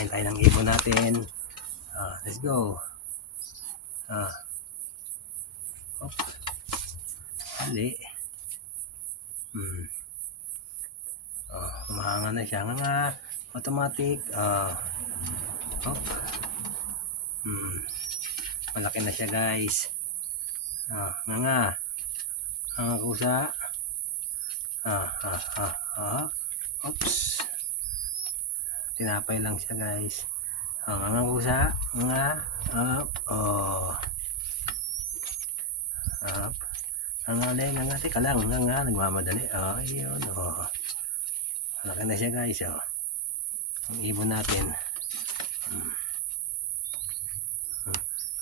Kain tayo ng ibon natin. Let's go. Hop. Hali. Humahanga na siya. Nga automatic. Hop. Malaki na siya guys. Nga. Ang kusa. Oops. Tinapay lang siya guys. Nga kusa. Nga. Nga. Teka lang. Nga. Nagmamadali. Ayun. Malaki na siya guys. Ang ibon natin.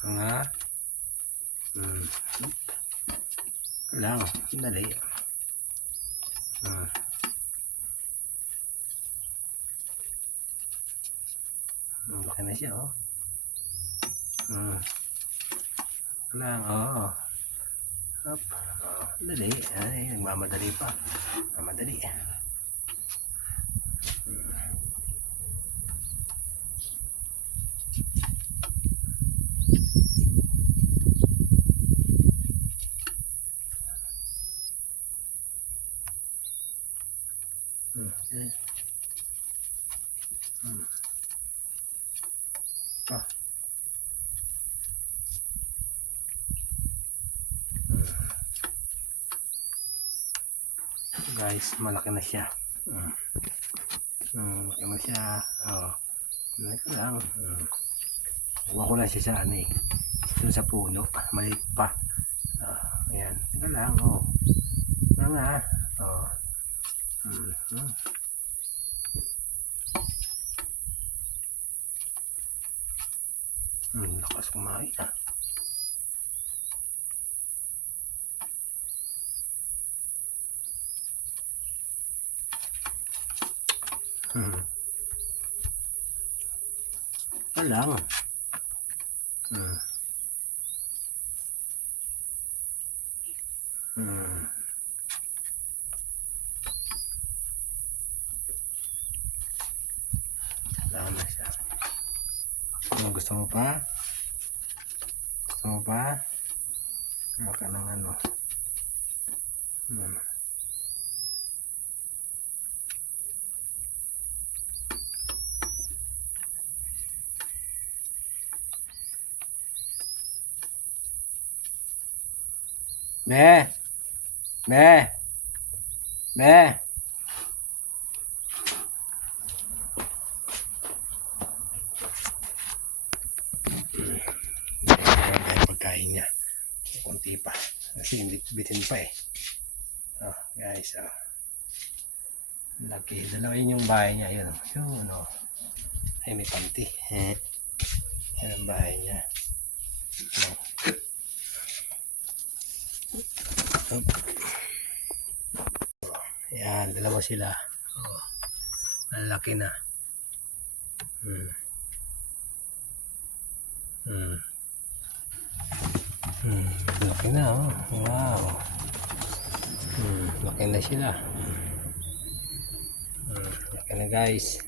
Nga. Lang. Dali. Laki na siya lang. Hop. Dali. Ay, nagmamadali pa. Mamadali. Guys, malaki na siya. Malaki na siya. Malaki lang. Huwag ko na siya sa doon sa puno. Maliit pa. Ayan. Tika lang. Nga. Lakas kumain lang. Lang na siya. Gusto mo pa? Gusto mo pa? Maka ng Be. Pagkain niya. Kunti pa. Kasi hindi bitin pa guys. Laki. Dalawin yung bahay niya. Yun. Ay, may panty. Yan ang bahay niya. Yan, dalawa sila. Malaki na. Laki na. Wow. Laki na sila. Laki na guys.